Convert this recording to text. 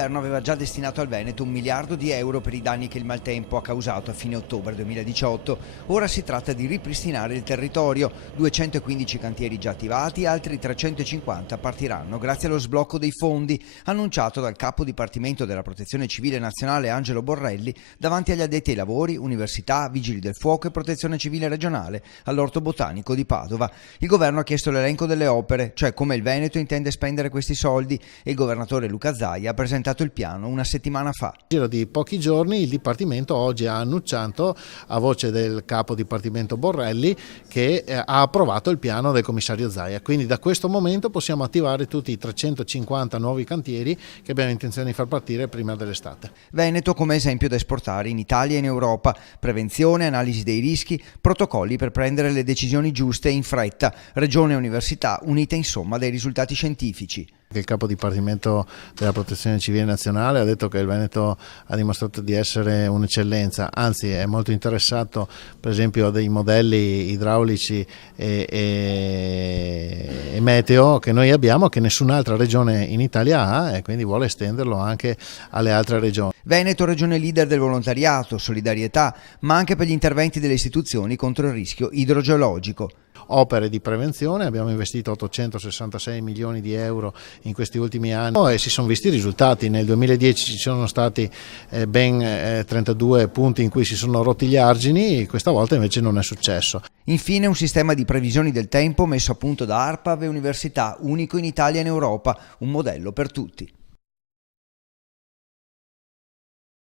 governo aveva già destinato al Veneto 1 miliardo di euro per i danni che il maltempo ha causato a fine ottobre 2018. Ora si tratta di ripristinare il territorio. 215 cantieri già attivati, altri 350 partiranno grazie allo sblocco dei fondi annunciato dal capo dipartimento della Protezione Civile Nazionale Angelo Borrelli davanti agli addetti ai lavori, università, vigili del fuoco e protezione civile regionale all'Orto Botanico di Padova. Il governo ha chiesto l'elenco delle opere, cioè come il Veneto intende spendere questi soldi, e il governatore Luca Zaia ha presentato il piano una settimana fa. In giro di pochi giorni il Dipartimento oggi ha annunciato, a voce del capo Dipartimento Borrelli, che ha approvato il piano del commissario Zaia. Quindi da questo momento possiamo attivare tutti i 350 nuovi cantieri che abbiamo intenzione di far partire prima dell'estate. Veneto come esempio da esportare in Italia e in Europa. Prevenzione, analisi dei rischi, protocolli per prendere le decisioni giuste e in fretta. Regione e università unite insomma dai risultati scientifici. Il capo dipartimento della Protezione Civile Nazionale ha detto che il Veneto ha dimostrato di essere un'eccellenza, anzi è molto interessato per esempio a dei modelli idraulici e meteo che noi abbiamo, che nessun'altra regione in Italia ha, e quindi vuole estenderlo anche alle altre regioni. Veneto regione leader del volontariato, solidarietà, ma anche per gli interventi delle istituzioni contro il rischio idrogeologico. Opere di prevenzione, abbiamo investito 866 milioni di euro in questi ultimi anni e si sono visti i risultati. Nel 2010 ci sono stati ben 32 punti in cui si sono rotti gli argini, questa volta invece non è successo. Infine un sistema di previsioni del tempo messo a punto da ARPAV e università, unico in Italia e in Europa, un modello per tutti.